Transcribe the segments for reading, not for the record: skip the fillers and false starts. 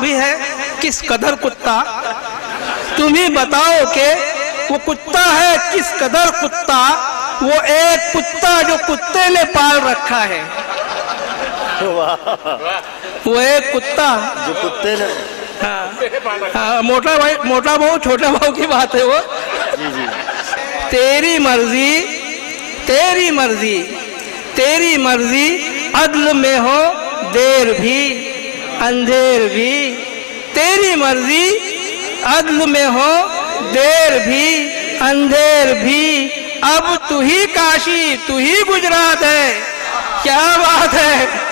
भी है किस कदर कुत्ता, तुम ही बताओ कि वो कुत्ता है किस कदर कुत्ता, वो एक कुत्ता जो कुत्ते ने पाल रखा है। वो एक कुत्ता जो कुत्ते ने, हाँ, मोटा भाई, मोटा भाऊ छोटा भाऊ की बात है वो। जी जी, तेरी मर्जी तेरी मर्जी तेरी मर्जी, अदल में हो देर भी अंधेर भी, तेरी मर्जी अदल में हो देर भी अंधेर भी, अब तू ही काशी तू ही गुजरात है, क्या बात है।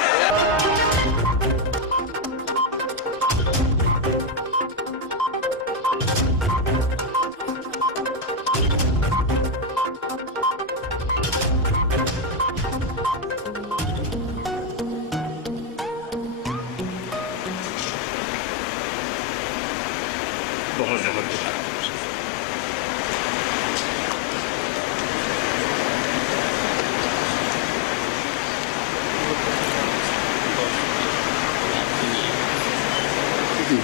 बहुत जबरदस्त।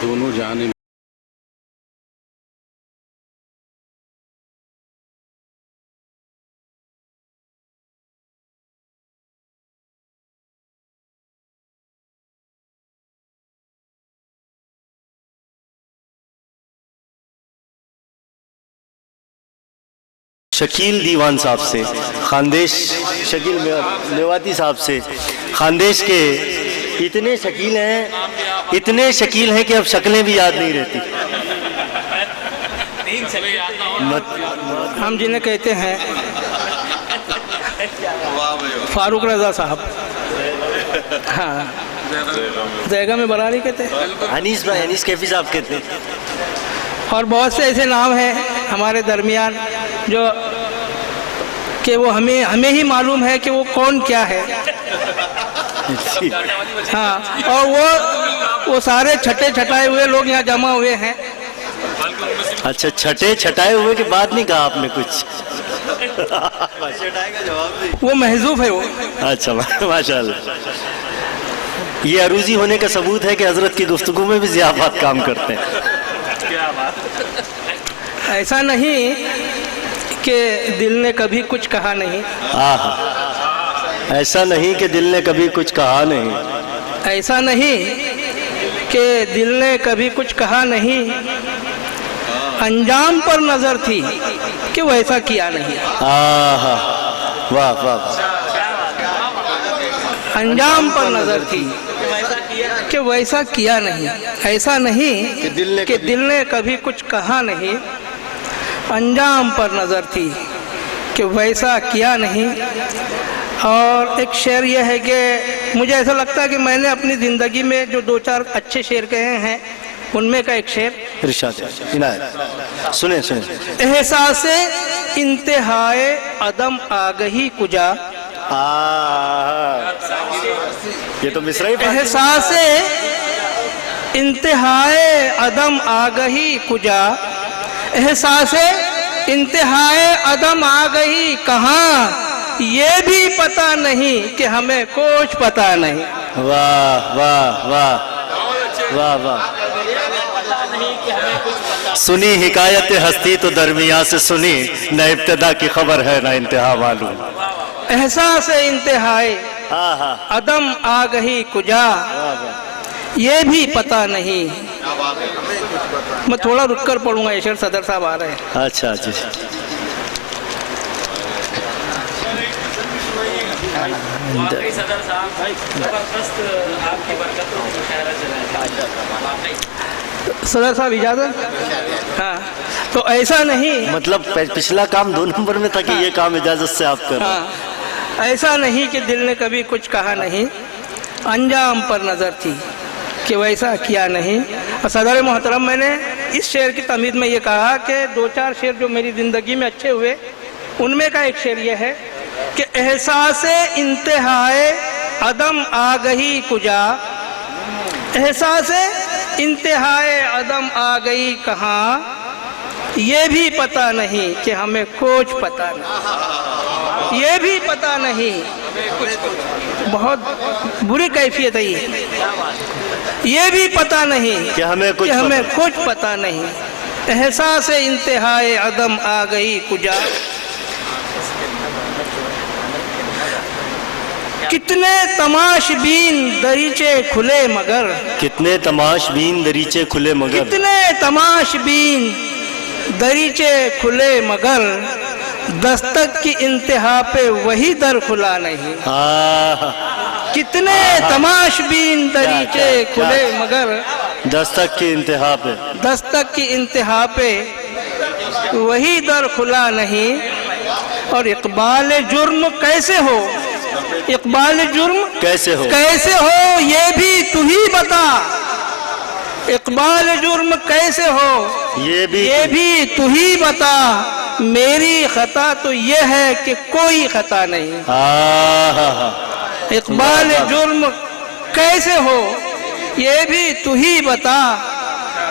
दोनों जाने शकील दीवान साहब से, खानदेश शकील मेवाती साहब से, खानदेश के इतने शकील हैं कि अब शक्लें भी याद नहीं रहती। हम जिन्हें कहते हैं फारूक रजा साहब, हाँ, जैगा में बरारी कहते हैं, अनीस भाई, अनीस कैफी साहब कहते हैं, और बहुत से ऐसे नाम हैं हमारे दरमियान जो कि वो हमें ही मालूम है कि वो कौन क्या है। हाँ, और वो सारे छटे छटाए हुए लोग यहाँ जमा हुए हैं। अच्छा, छटे छटाए हुए की बात नहीं कहा आपने कुछ। वो महजूब है वो। अच्छा, माशाल्लाह। ये अरूजी होने का सबूत है कि हजरत की गुफ्तगू में भी ज़ियाफत काम करते हैं। क्या बात। ऐसा नहीं कि दिल ने कभी कुछ कहा नहीं। ऐसा नहीं कि दिल ने कभी कुछ कहा नहीं। ऐसा नहीं कि दिल ने कभी कुछ कहा नहीं, अंजाम पर नजर थी कि वैसा किया नहीं। वाह वाह। अंजाम पर नजर थी कि वैसा किया नहीं। ऐसा नहीं कि दिल ने कभी कुछ कहा नहीं, अंजाम पर नजर थी कि वैसा किया नहीं। और एक शेर यह है कि मुझे ऐसा लगता है कि मैंने अपनी ज़िंदगी में जो 2-4 अच्छे शेर कहे हैं, उनमें का एक शेर सुने। एहसासे इंतहाए अदम आगही कुजा, ये तो मिसरा ही। एहसासे इंतहाए अदम आगही कुजा, एहसासे इंतहाए अदम आगही कहाँ, ये भी पता नहीं कि हमें कुछ पता नहीं। वाह वाह वाह वाह वाह। सुनी हिकायत हस्ती तो दरमिया से सुनी, न इब्तदा की खबर है न इंतहा मालूम। एहसास इंतहाए अदम आगही कुजा, ये भी पता नहीं। मैं थोड़ा रुक कर पढ़ूंगा, ईशर सदर साहब आ रहे हैं। अच्छा जी। सदर साहब जबरदस्त आपकी बरकतों में मुशायरा चला। सदर साहब इजाजत। हाँ, तो ऐसा नहीं, मतलब पिछला काम 2 नंबर में था कि ये काम इजाजत से आप कर। हाँ, ऐसा नहीं कि दिल ने कभी कुछ कहा नहीं, अंजाम पर नजर थी कि वैसा किया नहीं। और सदर मोहतरम, मैंने इस शेर की तमीद में ये कहा कि 2-4 शेर जो मेरी ज़िंदगी में अच्छे हुए, उनमें का एक शेर ये है कि एहसासे इंतहाए अदम आगही कुजा, एहसासे इंतहाए अदम आ गई कहाँ, ये भी पता नहीं कि हमें कुछ पता नहीं, ये भी पता नहीं। बहुत बुरी कैफियत है ये भी पता नहीं कि हमें कुछ पता नहीं। एहसास इंतहाए अदम आ गई कुजा, कितने तमाशबीन दरीचे खुले मगर, कितने तमाशबीन दरीचे खुले मगर, कितने तमाशबीन दरीचे खुले मगर, दस्तक की इंतहा पे वही दर खुला नहीं। कितने तमाशबीन दरीचे खुले मगर, दस्तक की इंतहा पे, दस्तक की इंतहा पे वही दर खुला नहीं। और इकबाल जुर्म कैसे हो, इकबाल जुर्म कैसे हो, कैसे हो ये भी तू ही बता। इकबाल जुर्म कैसे हो ये भी तू ही बता। मेरी खता तो ये है कि कोई खता नहीं। इकबाल जुर्म कैसे हो ये भी तू ही बता।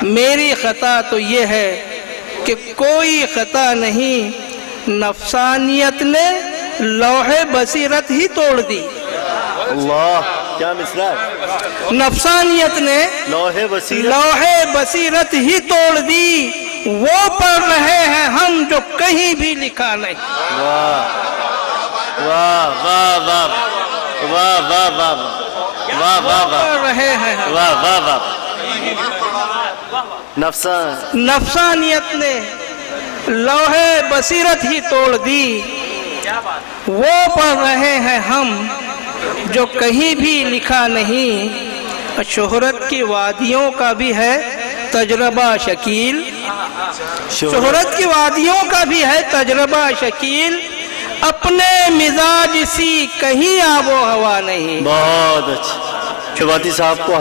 मेरी खता तो ये है कि कोई खता नहीं। नफसानियत ने लौहे बसीरत ही तोड़ दी। अल्लाह, क्या मिसरा है। नफसानियत ने लौहे बसीरत ही तोड़ दी। वो पढ़ रहे हैं हम जो कहीं भी लिखा नहीं। वाह वाह वाह वाह वाह वाह वाह वाह वाह वाह, पढ़ रहे हैं हम। वाह वाह वाह। नफसानियत ने लौहे बसीरत ही तोड़ दी। वो पढ़ रहे हैं हम जो कहीं भी लिखा नहीं। शोहरत की वादियों का भी है तजरबा शकील, शोहरत की वादियों का भी है तजरबा शकील। अपने मिजाज सी कहीं आबो हवा नहीं। बहुत अच्छा। शुभाती साहब को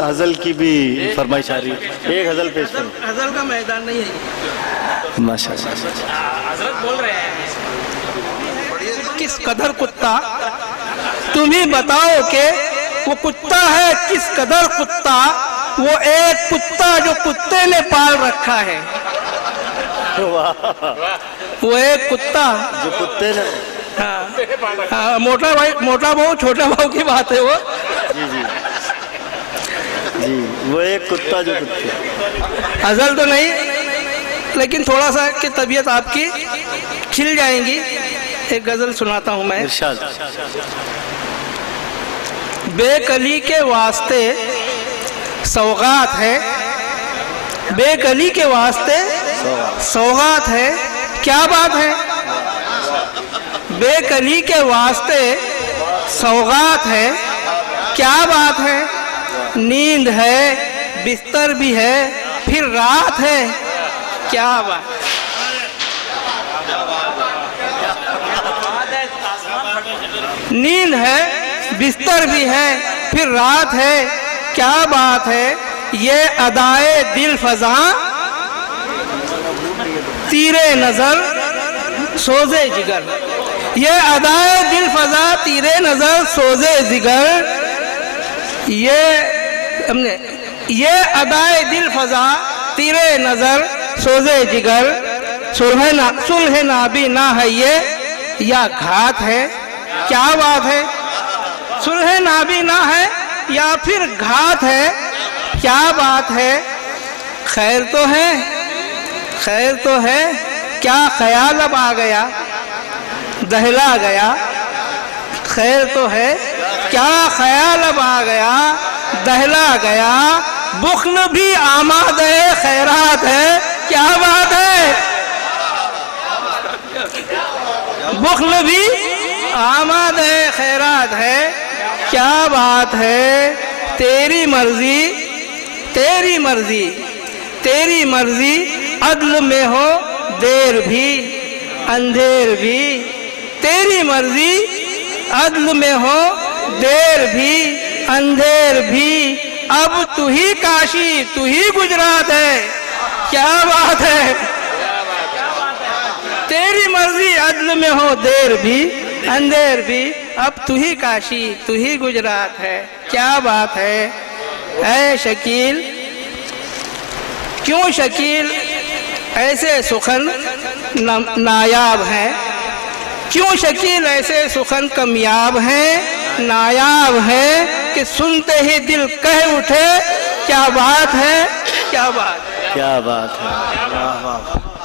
हजल की भी फरमाइश आ रही है। एक हजल पेश करो। हजल का मैदान नहीं है। माशाअल्लाह। हजरत बोल रहे हैं। किस कदर कुत्ता, तुम ही बताओ कि वो कुत्ता है किस कदर कुत्ता। वो एक कुत्ता जो कुत्ते ने पाल रखा है। वो एक कुत्ता जो कुत्ते ने, हाँ, मोटा भाऊ छोटा भाऊ की बात है वो। जी जी जी, वो एक कुत्ता जो कुत्ते। हजल तो नहीं, लेकिन थोड़ा सा कि तबीयत आपकी खिल जाएंगी। एक गजल सुनाता हूँ मैं। इरशाद। बेकली के वास्ते सौगात है, बेकली के वास्ते सौगात है। क्या बात है। बेकली के वास्ते सौगात है। क्या बात है। नींद है, बिस्तर भी है, फिर रात है। क्या बात। नींद है, बिस्तर भी है, फिर रात है। क्या बात है। ये अदाए दिल फजा, तीरे नजर सोजे जिगर। ये अदाए दिल फजा, तीरे नजर सोजे जिगर। ये अदाए दिल फजा, तीरे नजर सोजे जिगर। सुलह नाबी ना है ये या घात है। क्या बात है। सुलह नाबी ना है या फिर घात है। क्या बात है। खैर तो है, खैर तो है। क्या ख्याल अब आ गया, दहला गया। खैर तो है, क्या ख्याल अब आ गया, दहला गया। बुख्ल भी आमादे खैरात है। क्या बात है। बुख्ल भी आमादे खैरात है। क्या बात है। तेरी मर्जी, तेरी मर्जी, तेरी मर्जी। अदल में हो देर भी अंधेर भी। तेरी मर्जी अदल में हो देर भी अंधेर भी। अब तू ही काशी, तू ही गुजरात है। क्या बात है। तेरी मर्जी अदल में हो देर भी अंधेर भी। अब तू ही काशी, तू ही गुजरात है। क्या बात है। ऐ शकील, क्यों शकील ऐसे सुखन नायाब हैं। क्यों शकील ऐसे सुखन कमियाब हैं, नायाब हैं कि सुनते ही दिल कह उठे क्या बात है, क्या बात। क्या बात है, वाह वाह वाह।